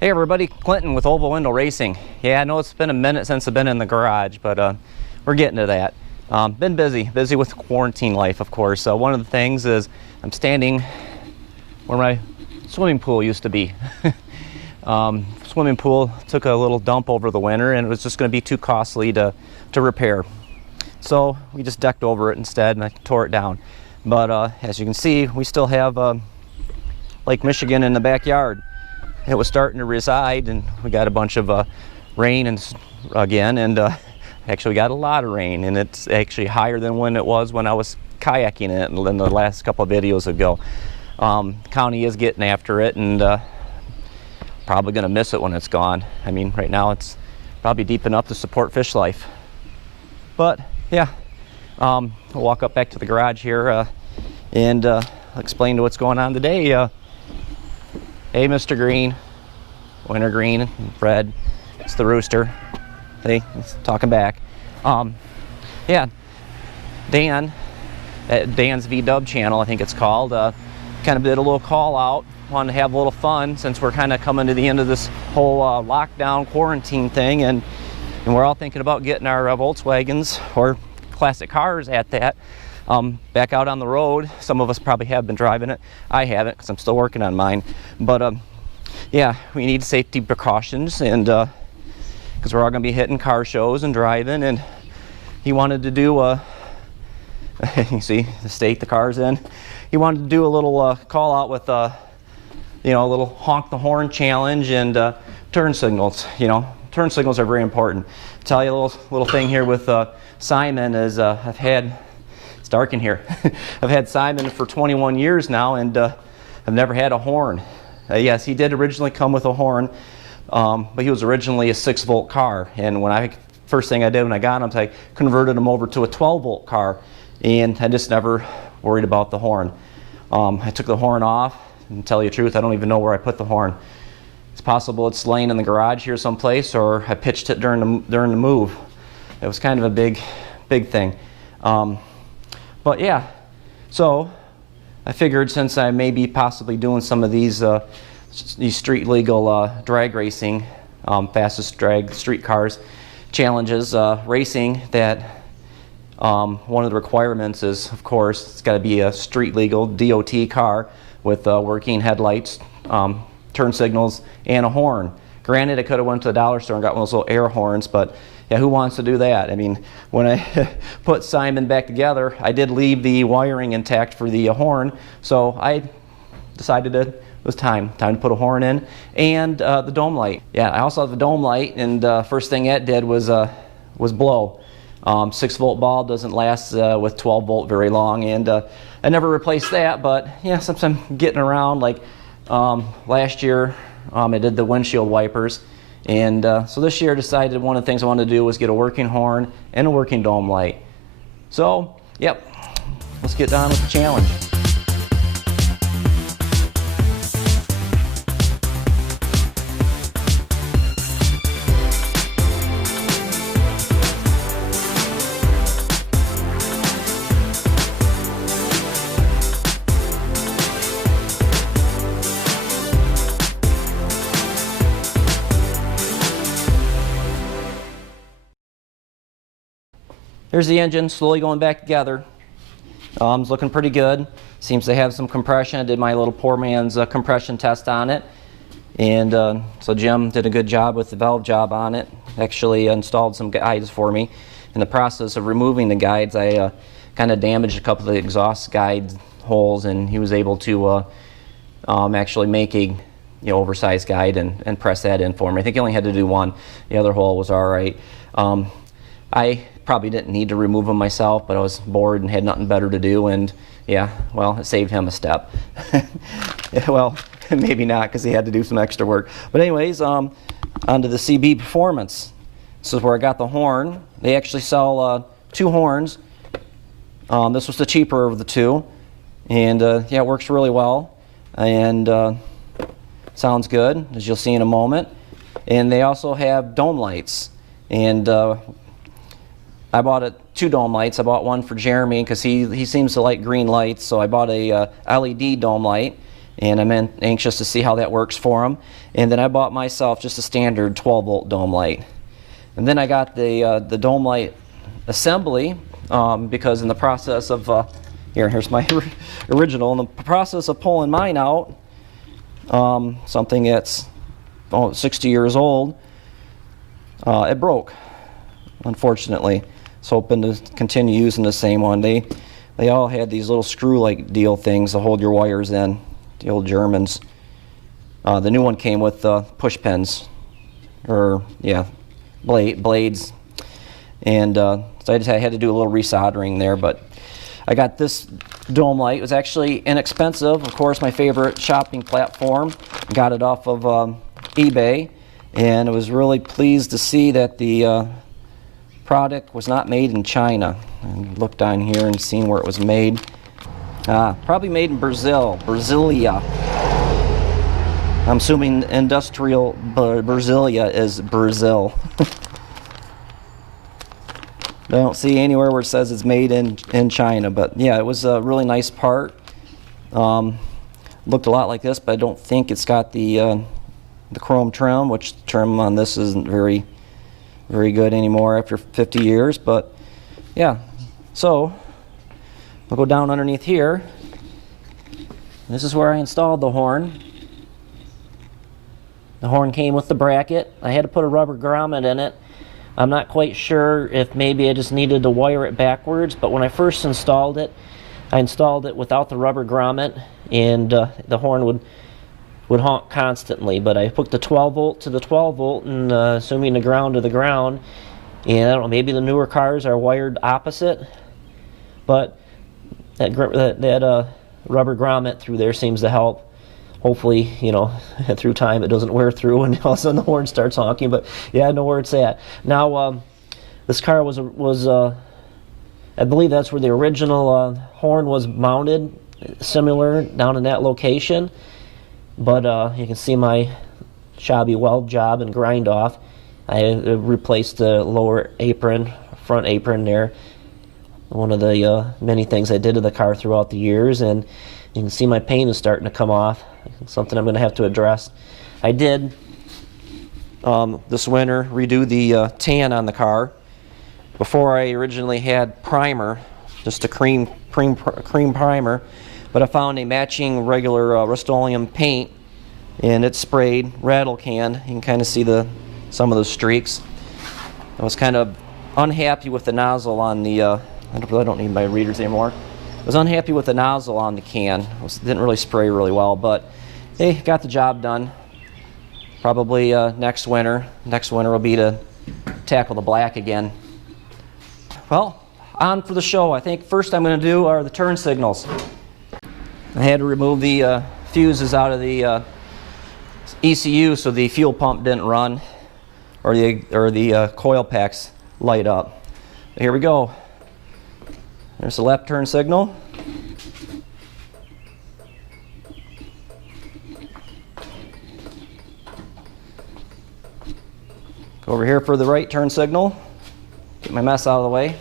Hey everybody, Clinton with Oval Window Racing. Yeah, I know it's been a minute since I've been in the garage, but we're getting to that. Been busy with quarantine life, of course. One of the things is I'm standing where my swimming pool used to be. Swimming pool took a little dump over the winter and it was just going to be too costly to repair. So we just decked over it instead and I tore it down. But as you can see, we still have Lake Michigan in the backyard. It was starting to reside and we got a bunch of rain again, and actually we got a lot of rain, and it's actually higher than when it was when I was kayaking it in the last couple of videos ago. County is getting after it and probably going to miss it when it's gone. I mean, right now it's probably deep enough to support fish life. But yeah, we'll walk up back to the garage here and explain to what's going on today. Hey, Mr. Green, Wintergreen, and Fred, it's the rooster. Hey, he's talking back. Yeah, Dan, at Dan's VDub channel, I think it's called, kind of did a little call out. Wanted to have a little fun since we're kind of coming to the end of this whole lockdown quarantine thing, and we're all thinking about getting our Volkswagens or classic cars at that. Back out on the road. Some of us probably have been driving it. I haven't because I'm still working on mine. But yeah, we need safety precautions, and because we're all going to be hitting car shows and driving. And he wanted to do you see the state the car's in. He wanted to do a little call out with you know, a little honk the horn challenge and turn signals. You know, turn signals are very important. I'll tell you a little thing here with Simon is it's dark in here. I've had Simon for 21 years now, and I've never had a horn. Yes, he did originally come with a horn, but he was originally a 6-volt car. And first thing I did when I got him, I converted him over to a 12-volt car, and I just never worried about the horn. I took the horn off, and to tell you the truth, I don't even know where I put the horn. It's possible it's laying in the garage here someplace, or I pitched it during the move. It was kind of a big thing. But yeah, so I figured since I may be possibly doing some of these street legal drag racing, fastest drag street cars challenges, racing, that one of the requirements is, of course, it's got to be a street legal DOT car with working headlights, turn signals, and a horn. Granted, I could have went to the dollar store and got one of those little air horns, but yeah, who wants to do that? I mean, when I put Simon back together, I did leave the wiring intact for the horn, so I decided it was time to put a horn in, and the dome light. Yeah, I also have the dome light, and first thing it did was blow. 6-volt bulb doesn't last with 12-volt very long, and I never replaced that, but yeah, since I'm getting around, like last year, I did the windshield wipers. And so this year I decided one of the things I wanted to do was get a working horn and a working dome light. So, yep, let's get on with the challenge. Here's the engine slowly going back together. It's looking pretty good. Seems to have some compression. I did my little poor man's compression test on it. And so Jim did a good job with the valve job on it. Actually installed some guides for me. In the process of removing the guides, I kind of damaged a couple of the exhaust guide holes, and he was able to actually make a oversized guide and press that in for me. I think he only had to do one. The other hole was all right. I probably didn't need to remove them myself, but I was bored and had nothing better to do, and yeah, well, it saved him a step. Well, maybe not, because he had to do some extra work. But anyways, onto the CB Performance. This is where I got the horn. They actually sell 2 horns. This was the cheaper of the 2, and yeah, it works really well, and sounds good, as you'll see in a moment. And they also have dome lights, and I bought 2 dome lights. I bought one for Jeremy because he seems to like green lights, so I bought a LED dome light, and I'm anxious to see how that works for them. And then I bought myself just a standard 12-volt dome light. And then I got the dome light assembly because in the process of here's my original. In the process of pulling mine out, something that's 60 years old, it broke, unfortunately. So hoping to continue using the same one. They all had these little screw-like deal things to hold your wires in, the old Germans. The new one came with push pins, or yeah, blades. And so I had to do a little resoldering there, but I got this dome light. It was actually inexpensive. Of course, my favorite shopping platform. Got it off of eBay, and I was really pleased to see that the product was not made in China. And looked on here and seen where it was made. Probably made in Brazil, Brasilia. I'm assuming industrial Brasilia is Brazil. I don't see anywhere where it says it's made in China, but yeah, it was a really nice part. Looked a lot like this, but I don't think it's got the chrome trim, which the trim on this isn't very good anymore after 50 years. But yeah, so we'll go down underneath here. This is where I installed the horn. The horn came with the bracket. I had to put a rubber grommet in it. I'm not quite sure if maybe I just needed to wire it backwards, but when I first installed it, I installed it without the rubber grommet, and the horn would honk constantly. But I hooked the 12 volt to the 12 volt, and assuming the ground to the ground, and I don't know, maybe the newer cars are wired opposite, but that rubber grommet through there seems to help. Hopefully, you know, through time it doesn't wear through and all of a sudden the horn starts honking, but yeah, I know where it's at. Now, this car was I believe that's where the original horn was mounted, similar down in that location. But you can see my shabby weld job and grind off. I replaced the lower apron, front apron there. One of the many things I did to the car throughout the years, and you can see my paint is starting to come off. Something I'm going to have to address. I did this winter redo the tan on the car. Before I originally had primer, just a cream primer, but I found a matching regular Rust-Oleum paint, and it sprayed rattle can. You can kind of see some of the streaks. I was kind of unhappy with the nozzle on the. I don't need my readers anymore. I was unhappy with the nozzle on the can. It didn't really spray really well, but hey, got the job done. Probably next winter. Next winter will be to tackle the black again. Well, on for the show. I think first I'm going to do are the turn signals. I had to remove the fuses out of the ECU so the fuel pump didn't run, or the coil packs light up. But here we go. There's the left turn signal. Go over here for the right turn signal. Get my mess out of the way.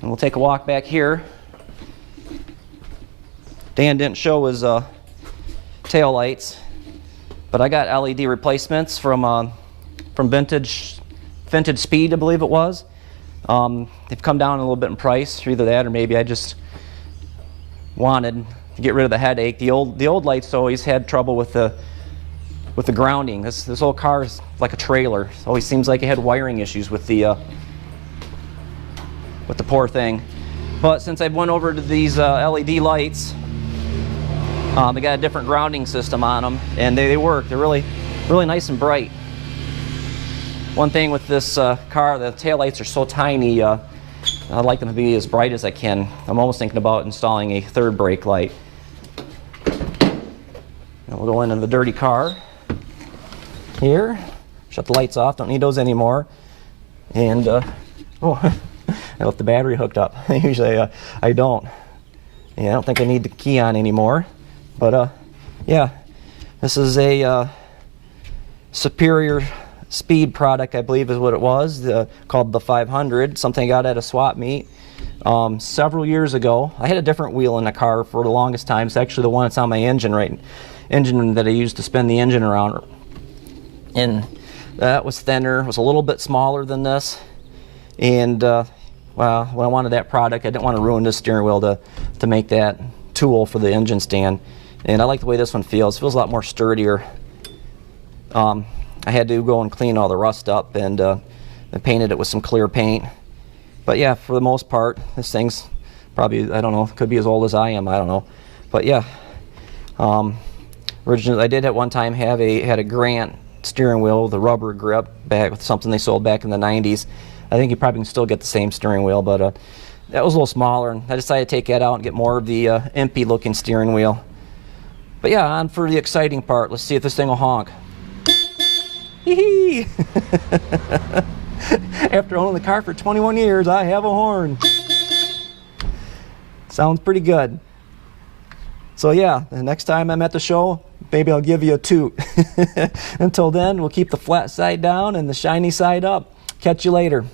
And we'll take a walk back here. Dan didn't show his tail lights, but I got LED replacements from Vintage Speed, I believe it was. They've come down a little bit in price, either that or maybe I just wanted to get rid of the headache. The old lights always had trouble with the grounding. This old car is like a trailer. It always seems like it had wiring issues with the poor thing. But since I've went over to these LED lights, they got a different grounding system on them, and they work. They're really nice and bright. One thing with this car, the taillights are so tiny, I'd like them to be as bright as I can. I'm almost thinking about installing a third brake light. And we'll go into the dirty car here. Shut the lights off, don't need those anymore. And, I left the battery hooked up. Usually I don't. Yeah, I don't think I need the key on anymore. But, yeah, this is a Superior Speed product, I believe is what it was, called the 500, something I got at a swap meet. Several years ago. I had a different wheel in the car for the longest time. It's actually the one that's on my engine that I used to spin the engine around. And that was thinner, was a little bit smaller than this. And well, when I wanted that product, I didn't want to ruin this steering wheel to make that tool for the engine stand. And I like the way this one feels. It feels a lot more sturdier. I had to go and clean all the rust up and painted it with some clear paint. But yeah, for the most part, this thing's probably, I don't know, could be as old as I am, I don't know. But yeah, originally I did at one time had a Grant steering wheel, the rubber grip, back with something they sold back in the 90s. I think you probably can still get the same steering wheel, but that was a little smaller, and I decided to take that out and get more of the empty looking steering wheel. But yeah, on for the exciting part. Let's see if this thing will honk. Hee hee! After owning the car for 21 years, I have a horn. Sounds pretty good. So yeah, the next time I'm at the show, maybe I'll give you a toot. Until then, we'll keep the flat side down and the shiny side up. Catch you later.